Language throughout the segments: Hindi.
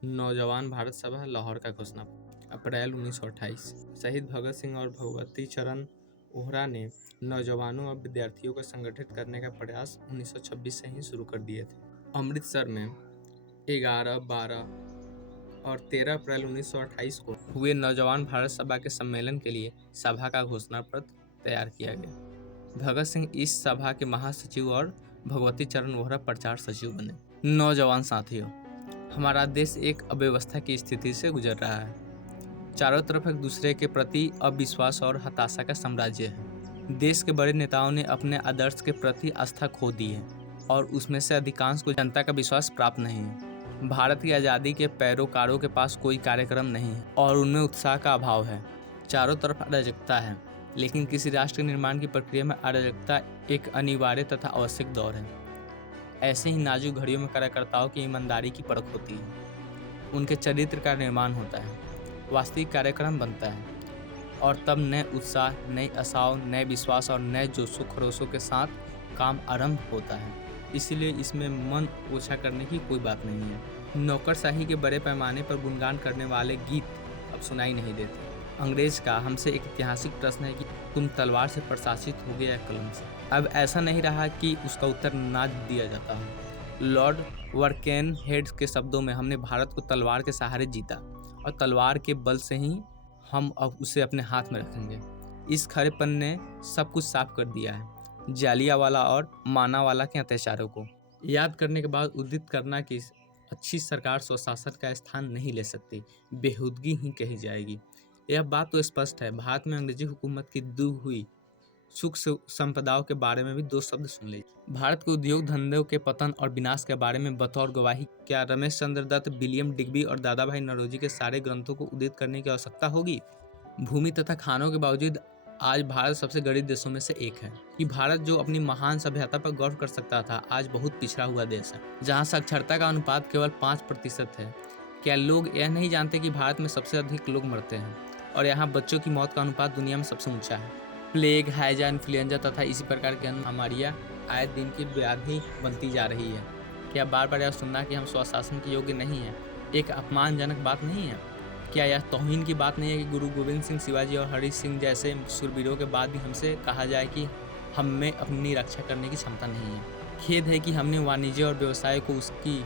नौजवान भारत सभा लाहौर का घोषणा अप्रैल 1928। शहीद भगत सिंह और भगवती चरण वोहरा ने नौजवानों और विद्यार्थियों को संगठित करने का प्रयास 1926 से ही शुरू कर दिए थे। अमृतसर में 11, 12 और 13 अप्रैल 1928 को हुए नौजवान भारत सभा के सम्मेलन के लिए सभा का घोषणा पत्र तैयार किया गया। भगत सिंह इस सभा के महासचिव और भगवती चरण वोहरा प्रचार सचिव बने। नौजवान साथियों, हमारा देश एक अव्यवस्था की स्थिति से गुजर रहा है। चारों तरफ एक दूसरे के प्रति अविश्वास और हताशा का साम्राज्य है। देश के बड़े नेताओं ने अपने आदर्श के प्रति आस्था खो दी है और उसमें से अधिकांश को जनता का विश्वास प्राप्त नहीं है। भारत की आज़ादी के पैरोकारों के पास कोई कार्यक्रम नहीं है और उनमें उत्साह का अभाव है। चारों तरफ अराजकता है, लेकिन किसी राष्ट्र निर्माण की प्रक्रिया में अराजकता एक अनिवार्य तथा आवश्यक दौर है। ऐसे ही नाजुक घड़ियों में कार्यकर्ताओं की ईमानदारी की परख होती है, उनके चरित्र का निर्माण होता है, वास्तविक कार्यक्रम बनता है और तब नए उत्साह, नई आशाओं, नए विश्वास और नए जोशो खरोशों के साथ काम आरंभ होता है। इसीलिए इसमें मन ओछा करने की कोई बात नहीं है। नौकरशाही के बड़े पैमाने पर गुणगान करने वाले गीत अब सुनाई नहीं देते। अंग्रेज का हमसे एक ऐतिहासिक प्रश्न है कि तुम तलवार से प्रशासित हो गए या कलम से। अब ऐसा नहीं रहा कि उसका उत्तर ना दिया जाता हो। लॉर्ड वर्केन हेड के शब्दों में, हमने भारत को तलवार के सहारे जीता और तलवार के बल से ही हम अब उसे अपने हाथ में रखेंगे। इस खरेपन ने सब कुछ साफ कर दिया है। जालियांवाला और मानावाला के अत्याचारों को याद करने के बाद उदित करना कि अच्छी सरकार स्वशासन का स्थान नहीं ले सकती, बेहूदगी ही कही जाएगी। यह बात तो स्पष्ट है। भारत में अंग्रेजी हुकूमत की दी हुई सुख संपदाओं के बारे में भी दो शब्द सुन लीजिए। भारत के उद्योग धंधों के पतन और विनाश के बारे में बतौर गवाही क्या रमेश चंद्र दत्त, विलियम डिग्बी और दादा भाई नौरोजी के सारे ग्रंथों को उद्धृत करने की आवश्यकता होगी? भूमि तथा खानों के बावजूद आज भारत सबसे गरीब देशों में से एक है। कि भारत जो अपनी महान सभ्यता पर गौरव कर सकता था, आज बहुत पिछड़ा हुआ देश है, जहाँ साक्षरता का अनुपात केवल 5% है। क्या लोग यह नहीं जानते कि भारत में सबसे अधिक लोग मरते हैं और यहाँ बच्चों की मौत का अनुपात दुनिया में सबसे ऊंचा है? प्लेग, हैजा, इन्फ्लुएंजा तथा इसी प्रकार की महामारियाँ आए दिन की व्याधि बनती जा रही है। क्या बार बार यह सुनना कि हम स्वशासन के योग्य नहीं हैं एक अपमानजनक बात नहीं है? क्या यह तौहीन की बात नहीं है कि गुरु गोविंद सिंह, शिवाजी और हरि सिंह जैसे शूरवीरों के बाद भी हमसे कहा जाए कि हम में अपनी रक्षा करने की क्षमता नहीं है? खेद है कि हमने वाणिज्य और व्यवसाय को उसकी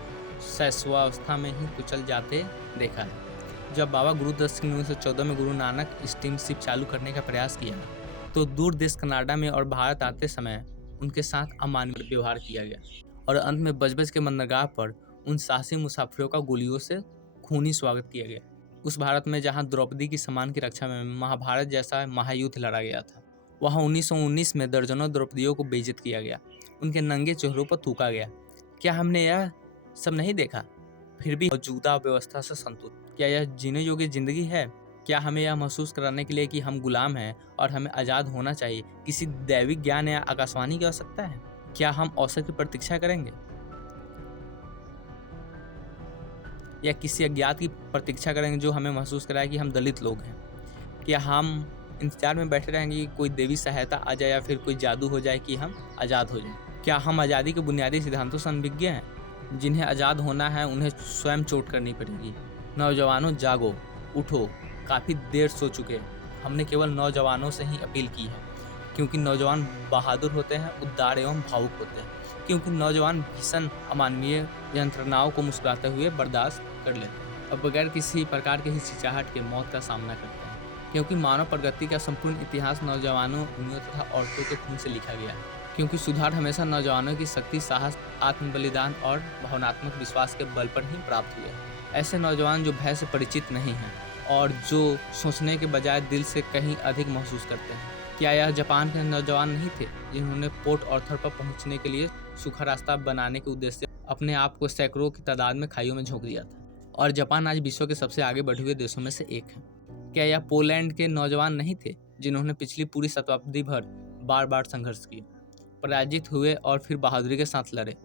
शैशवावस्था में ही कुचल जाते देखा है। जब बाबा गुरुदत्त सिंह ने 1914 में गुरु नानक स्टीमशिप चालू करने का प्रयास किया तो दूर देश कनाडा में और भारत आते समय उनके साथ अमानवीय व्यवहार किया गया और अंत में बजबज के बंदरगाह पर उन साहसी मुसाफिरों का गोलियों से खूनी स्वागत किया गया। उस भारत में जहां द्रौपदी की सम्मान की रक्षा में महाभारत जैसा महायुद्ध लड़ा गया था, वहां 1919 में दर्जनों द्रौपदियों को बेइज्जत किया गया, उनके नंगे चेहरों पर थूका गया। क्या हमने यह सब नहीं देखा? फिर भी मौजूदा व्यवस्था से संतुष्ट? क्या यह जीने योग्य जिंदगी है? क्या हमें यह महसूस कराने के लिए कि हम गुलाम हैं और हमें आज़ाद होना चाहिए किसी दैविक ज्ञान या आकाशवाणी की आवश्यकता है? क्या हम अवसर की प्रतीक्षा करेंगे या किसी अज्ञात की प्रतीक्षा करेंगे जो हमें महसूस कराए कि हम दलित लोग हैं? क्या हम इंतजार में बैठे रहेंगे कि कोई देवी सहायता आ जाए या फिर कोई जादू हो जाए कि हम आज़ाद हो जाएं? क्या हम आज़ादी के बुनियादी सिद्धांतों से अनभिज्ञ हैं? जिन्हें आज़ाद होना है उन्हें स्वयं चोट करनी पड़ेगी। नौजवानों जागो, उठो, काफ़ी देर सो चुके। हमने केवल नौजवानों से ही अपील की है, क्योंकि नौजवान बहादुर होते हैं, उदार एवं भावुक होते हैं, क्योंकि नौजवान भीषण अमानवीय यंत्रणाओं को मुस्कुराते हुए बर्दाश्त कर लेते हैं और बगैर किसी प्रकार के हिचकिचाहट के मौत का सामना करते हैं, क्योंकि मानव प्रगति का संपूर्ण इतिहास नौजवानों, भूमियों तथा औरतों के खून से लिखा गया है, क्योंकि सुधार हमेशा नौजवानों की शक्ति, साहस, आत्म बलिदान और भावनात्मक विश्वास के बल पर ही प्राप्त हुए हैं। ऐसे नौजवान जो भय से परिचित नहीं हैं और जो सोचने के बजाय दिल से कहीं अधिक महसूस करते हैं। क्या यह जापान के नौजवान नहीं थे जिन्होंने पोर्ट ऑर्थर पर पहुंचने के लिए सूखा रास्ता बनाने के उद्देश्य से अपने आप को सैकड़ों की तादाद में खाइयों में झोंक दिया था? और जापान आज विश्व के सबसे आगे बढ़े हुए देशों में से एक है। क्या यह पोलैंड के नौजवान नहीं थे जिन्होंने पिछली पूरी शताब्दी भर बार बार संघर्ष किया, पराजित हुए और फिर बहादुरी के साथ लड़े,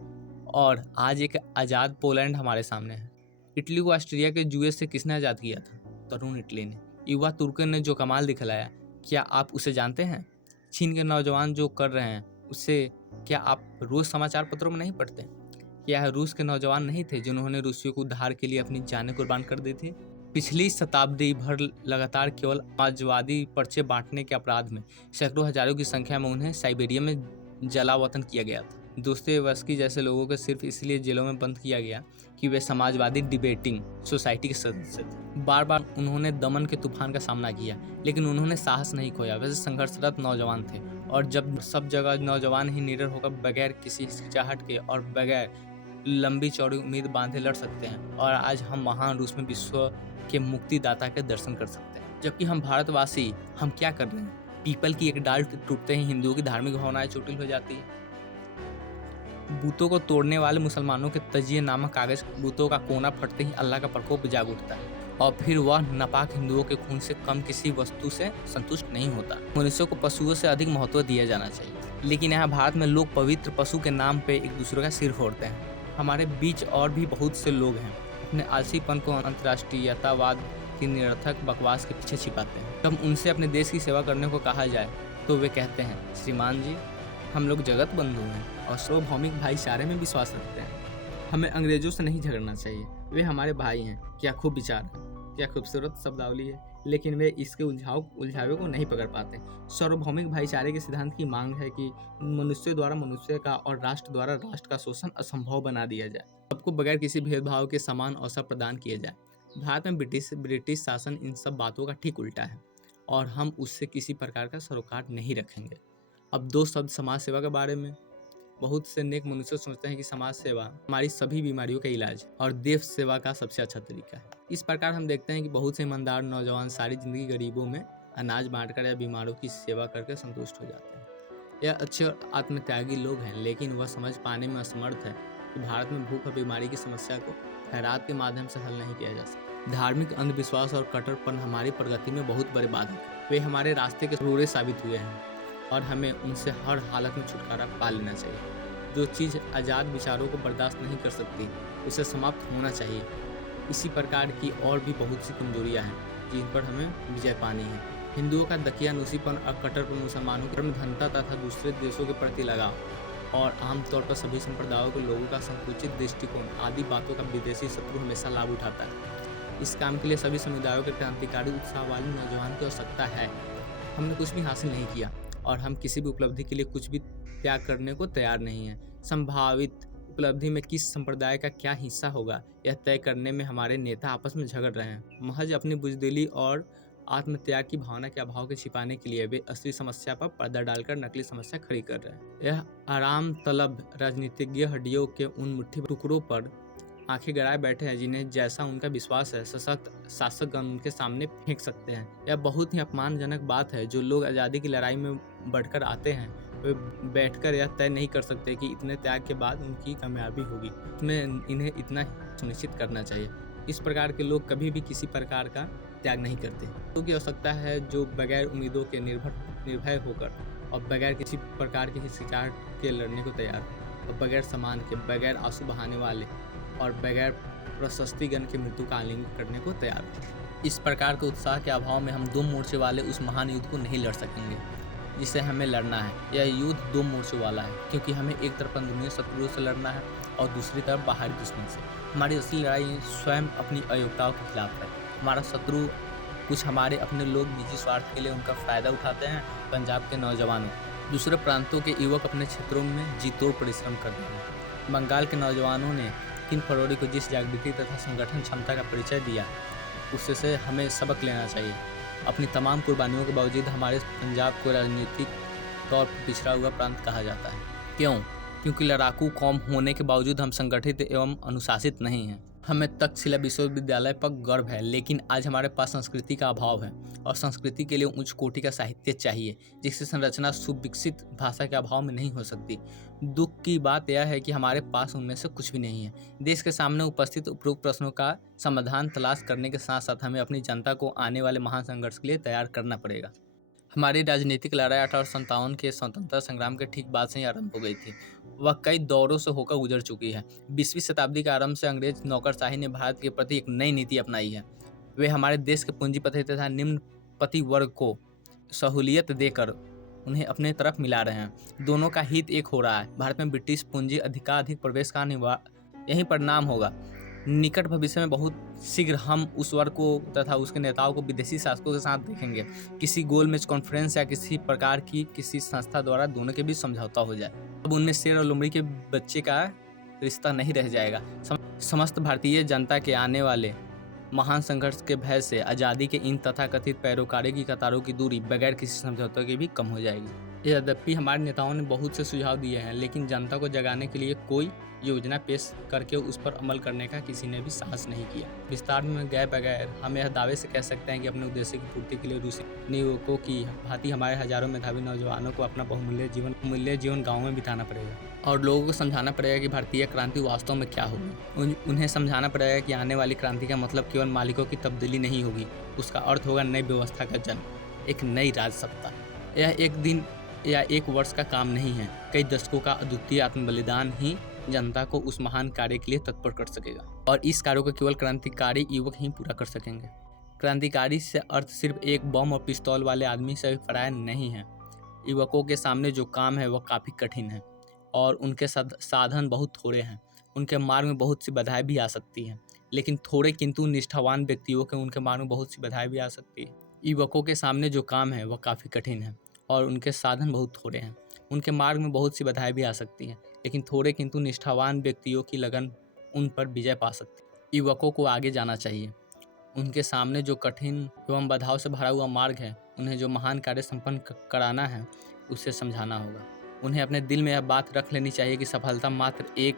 और आज एक आज़ाद पोलैंड हमारे सामने है? इटली को ऑस्ट्रिया के जुए से किसने आज़ाद किया था? तरुण इटली ने। युवा तुर्क ने जो कमाल दिखलाया, क्या आप उसे जानते हैं? चीन के नौजवान जो कर रहे हैं उसे क्या आप रोज समाचार पत्रों में नहीं पढ़ते? क्या रूस के नौजवान नहीं थे जिन्होंने रूसियों को उद्धार के लिए अपनी जानें कुर्बान कर दी थी? पिछली शताब्दी भर लगातार केवल समाजवादी पर्चे बांटने के अपराध में सैकड़ों हजारों की संख्या में उन्हें साइबेरिया में जलावतन किया गया था। दोस्तोयेवस्की जैसे लोगों को सिर्फ इसलिए जेलों में बंद किया गया कि वे समाजवादी डिबेटिंग सोसाइटी के सदस्य थे। बार बार उन्होंने दमन के तूफान का सामना किया, लेकिन उन्होंने साहस नहीं खोया। वैसे संघर्षरत नौजवान थे, और जब सब जगह नौजवान ही निडर होकर बगैर किसी हिचकिचाहट के और बगैर लंबी चौड़ी उम्मीद बांधे लड़ सकते हैं, और आज हम महान रूस में विश्व के मुक्तिदाता के दर्शन कर सकते हैं। जबकि हम भारतवासी हम क्या कर रहे हैं? पीपल की एक डाल टूटते ही हिंदुओं की धार्मिक भावनाएं चोटिल हो जाती है। बूतों को तोड़ने वाले मुसलमानों के तजिए नामक कागज बूतों का कोना फटते ही अल्लाह का प्रकोप जाग उठता है, और फिर वह नापाक हिंदुओं के खून से कम किसी वस्तु से संतुष्ट नहीं होता। मनुष्यों को पशुओं से अधिक महत्व दिया जाना चाहिए, लेकिन यहाँ भारत में लोग पवित्र पशु के नाम पे एक दूसरे का सिर फोड़ते हैं। हमारे बीच और भी बहुत से लोग हैं अपने आलसीपन को अंतर्राष्ट्रीयतावाद की निरर्थक बकवास के पीछे छिपाते हैं। जब उनसे अपने देश की सेवा करने को कहा जाए तो वे कहते हैं, श्रीमान जी, हम लोग जगत बंधु हैं और सार्वभौमिक भाईचारे में विश्वास रखते हैं। हमें अंग्रेजों से नहीं झगड़ना चाहिए, वे हमारे भाई हैं। क्या खूब विचार है, क्या खूबसूरत शब्दावली है, लेकिन वे इसके उलझावे को नहीं पकड़ पाते। सार्वभौमिक भाईचारे के सिद्धांत की मांग है कि मनुष्य द्वारा मनुष्य का और राष्ट्र द्वारा राष्ट्र का शोषण असंभव बना दिया जाए, सबको बगैर किसी भेदभाव के समान अवसर प्रदान किए जाए। भारत में ब्रिटिश शासन इन सब बातों का ठीक उल्टा है, और हम उससे किसी प्रकार का सरोकार नहीं रखेंगे। अब दो शब्द समाज सेवा के बारे में। बहुत से नेक मनुष्य सोचते हैं कि समाज सेवा हमारी सभी बीमारियों का इलाज और देश सेवा का सबसे अच्छा तरीका है। इस प्रकार हम देखते हैं कि बहुत से ईमानदार नौजवान सारी जिंदगी गरीबों में अनाज बांटकर या बीमारों की सेवा करके संतुष्ट हो जाते हैं। यह अच्छे और आत्मत्यागी लोग हैं, लेकिन वह समझ पाने में असमर्थ है कि भारत में भूख और बीमारी की समस्या को खैरात के माध्यम से हल नहीं किया जा सकता। धार्मिक अंधविश्वास और कट्टरपन हमारी प्रगति में बहुत बड़े बाधक हैं। वे हमारे रास्ते के रोड़े साबित हुए हैं, और हमें उनसे हर हालत में छुटकारा पा लेना चाहिए। जो चीज़ आज़ाद विचारों को बर्दाश्त नहीं कर सकती, उसे समाप्त होना चाहिए। इसी प्रकार की और भी बहुत सी कमजोरियां हैं जिन पर हमें विजय पानी है। हिंदुओं का दकियानुसीपन और कट्टरपन, मुसलमानों की धर्मधनता तथा दूसरे देशों के प्रति लगाव, और आमतौर पर सभी संप्रदायों के लोगों का संकुचित दृष्टिकोण आदि बातों का विदेशी शत्रु हमेशा लाभ उठाता है। इस काम के लिए सभी समुदायों के क्रांतिकारी उत्साह वाले नौजवान की आवश्यकता है। हमने कुछ भी हासिल नहीं किया, और हम किसी भी उपलब्धि के लिए कुछ भी त्याग करने को तैयार नहीं हैं। संभावित उपलब्धि में किस संप्रदाय का क्या हिस्सा होगा, यह तय करने में हमारे नेता आपस में झगड़ रहे हैं। महज अपनी बुजदिली और आत्मत्याग की भावना के अभाव के छिपाने के लिए वे असली समस्या पर पर्दा डालकर नकली समस्या खड़ी कर रहे हैं। यह आराम तलब राजनीतिज्ञ हड्डियों के उन मुट्ठी टुकड़ों पर आंखें गड़ाए बैठे हैं जिन्हें जैसा उनका विश्वास है सशक्त शासकगण उनके सामने फेंक सकते हैं। यह बहुत ही अपमानजनक बात है। जो लोग आज़ादी की लड़ाई में बढ़कर आते हैं वे बैठकर यह तय नहीं कर सकते कि इतने त्याग के बाद उनकी कामयाबी होगी। इन्हें इतना सुनिश्चित करना चाहिए। इस प्रकार के लोग कभी भी किसी प्रकार का त्याग नहीं करते। तो की आवश्यकता है जो बगैर उम्मीदों के निर्भय होकर और बगैर किसी प्रकार की हिचकिचाहट के लड़ने को तैयार हो, और बगैर सम्मान के, बगैर आंसू बहाने वाले और बगैर प्रशस्तिगण के मृत्यु का आलिंगन करने को तैयार हो। इस प्रकार के उत्साह के अभाव में हम दो मोर्चे वाले उस महान युद्ध को नहीं लड़ सकेंगे जिसे हमें लड़ना है। यह युद्ध दो मोर्चों वाला है, क्योंकि हमें एक तरफ अंदरूनी शत्रुओं से लड़ना है और दूसरी तरफ बाहरी दुश्मन से। हमारी असली लड़ाई स्वयं अपनी अयोग्यताओं के खिलाफ है। हमारा शत्रु कुछ हमारे अपने लोग निजी स्वार्थ के लिए उनका फायदा उठाते हैं। पंजाब के नौजवानों, दूसरे प्रांतों के युवक अपने क्षेत्रों में जीतोड़ परिश्रम कर रहे हैं। बंगाल के नौजवानों ने 3 फरवरी को जिस जागृति तथा संगठन क्षमता का परिचय दिया, उससे हमें सबक लेना चाहिए। अपनी तमाम कुर्बानियों के बावजूद हमारे पंजाब को राजनीतिक तौर पर पिछड़ा हुआ प्रांत कहा जाता है। क्यों? क्योंकि लड़ाकू कौम होने के बावजूद हम संगठित एवं अनुशासित नहीं हैं। हमें तक्षशिला विश्वविद्यालय पर गर्व है, लेकिन आज हमारे पास संस्कृति का अभाव है, और संस्कृति के लिए उच्च कोटि का साहित्य चाहिए जिसकी संरचना सुविकसित भाषा के अभाव में नहीं हो सकती। दुख की बात यह है कि हमारे पास उनमें से कुछ भी नहीं है। देश के सामने उपस्थित उपरोक्त प्रश्नों का समाधान तलाश करने के साथ साथ हमें अपनी जनता को आने वाले महान संघर्ष के लिए तैयार करना पड़ेगा। हमारी राजनीतिक लड़ाई 1857 के स्वतंत्रता संग्राम के ठीक बाद से ही आरंभ हो गई थी। वह कई दौरों से होकर गुजर चुकी है। 20वीं शताब्दी के आरंभ से अंग्रेज नौकरशाही ने भारत के प्रति एक नई नीति अपनाई है। वे हमारे देश के पूंजीपति तथा निम्नपति वर्ग को सहूलियत देकर उन्हें अपने तरफ मिला रहे हैं। दोनों का हित एक हो रहा है। भारत में ब्रिटिश पूंजी अधिकाधिक प्रवेश का यही परिणाम होगा। निकट भविष्य में बहुत शीघ्र हम उस वर्ग को तथा उसके नेताओं को विदेशी शासकों के साथ देखेंगे। किसी गोलमेज कॉन्फ्रेंस या किसी प्रकार की किसी संस्था द्वारा दोनों के बीच समझौता हो जाए। अब उनमें शेर और लोमड़ी के बच्चे का रिश्ता नहीं रह जाएगा। समस्त भारतीय जनता के आने वाले महान संघर्ष के भय से आज़ादी के इन तथाकथित पैरोकारों की कतारों की दूरी बगैर किसी समझौते के भी कम हो जाएगी। यद्यपि हमारे नेताओं ने बहुत से सुझाव दिए हैं, लेकिन जनता को जगाने के लिए कोई योजना पेश करके उस पर अमल करने का किसी ने भी साहस नहीं किया। विस्तार में गए बगैर हम यह दावे से कह सकते हैं कि अपने उद्देश्य की पूर्ति के लिए रूसी युवकों की भांति हमारे हजारों मेधावी नौजवानों को अपना बहुमूल्य जीवन गाँव में बिताना पड़ेगा और लोगों को समझाना पड़ेगा कि भारतीय क्रांति वास्तव में क्या होगी। उन्हें समझाना पड़ेगा कि आने वाली क्रांति का मतलब केवल मालिकों की तब्दीली नहीं होगी, उसका अर्थ होगा नई व्यवस्था का जन्म, एक नई राजसत्ता। यह एक दिन या एक वर्ष का काम नहीं है, कई दशकों का अद्वितीय आत्मबलिदान ही जनता को उस महान कार्य के लिए तत्पर कर सकेगा और इस कार्य को केवल क्रांतिकारी युवक ही पूरा कर सकेंगे। क्रांतिकारी से अर्थ सिर्फ एक बम और पिस्तौल वाले आदमी से अभिप्राय नहीं है। युवकों के सामने जो काम है वह काफ़ी कठिन है और उनके साधन बहुत थोड़े हैं। उनके मार्ग में बहुत सी बाधाएं भी आ सकती हैं, लेकिन थोड़े किंतु निष्ठावान व्यक्तियों के उनके मार्ग में बहुत सी बाधाएं भी आ सकती है। युवकों के सामने जो काम है वह काफ़ी कठिन है और उनके साधन बहुत थोड़े हैं। उनके मार्ग में बहुत सी बाधाएं भी आ सकती हैं, लेकिन थोड़े किंतु निष्ठावान व्यक्तियों की लगन उन पर विजय पा सकती है। युवकों को आगे जाना चाहिए। उनके सामने जो कठिन एवं बाधाओं से भरा हुआ मार्ग है, उन्हें जो महान कार्य संपन्न कराना है, उसे समझाना होगा। उन्हें अपने दिल में यह बात रख लेनी चाहिए कि सफलता मात्र एक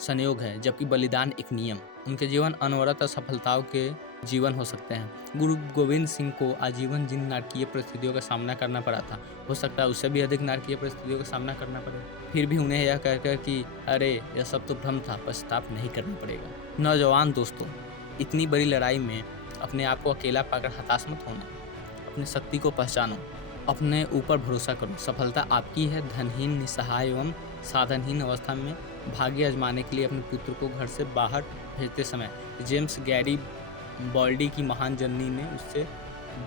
संयोग है, जबकि बलिदान एक नियम। उनके जीवन अनवरत असफलताओं के जीवन हो सकते हैं। गुरु गोविंद सिंह को आजीवन जिन नारकीय परिस्थितियों का सामना करना पड़ा था, हो सकता है उससे भी अधिक नारकीय परिस्थितियों का सामना करना पड़े, फिर भी उन्हें यह कहकर कि अरे यह सब तो भ्रम था, पश्चाताप नहीं करना पड़ेगा। नौजवान दोस्तों, इतनी बड़ी लड़ाई में अपने आप को अकेला पाकर हताश मत होना। अपनी शक्ति को पहचानो, अपने ऊपर भरोसा करो। सफलता आपकी है। धनहीन, निसहाय एवं साधनहीन अवस्था में भाग्य आजमाने के लिए अपने पुत्र को घर से बाहर भेजते समय जेम्स गैरी बॉल्डी की महान जननी ने उससे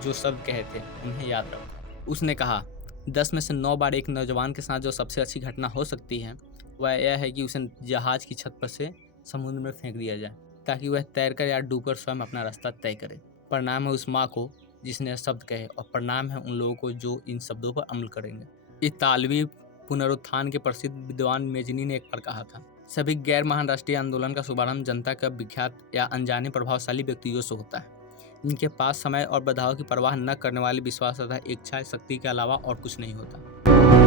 जो शब्द कहे थे उन्हें याद रखो। उसने कहा, 10 में से 9 बार एक नौजवान के साथ जो सबसे अच्छी घटना हो सकती है वह यह है कि उसे जहाज की छत पर से समुद्र में फेंक दिया जाए, ताकि वह तैरकर या डूबकर स्वयं अपना रास्ता तय करे। प्रणाम है उस माँ को जिसने शब्द कहे और प्रणाम है उन लोगों को जो इन शब्दों पर अमल करेंगे। इतालवी पुनरुत्थान के प्रसिद्ध विद्वान मेजनी ने एक बार कहा था, सभी गैर महान राष्ट्रीय आंदोलन का शुभारंभ जनता का विख्यात या अनजाने प्रभावशाली व्यक्तियों से होता है, जिनके पास समय और बाधाओं की परवाह न करने वाली विश्वास तथा इच्छा शक्ति के अलावा और कुछ नहीं होता।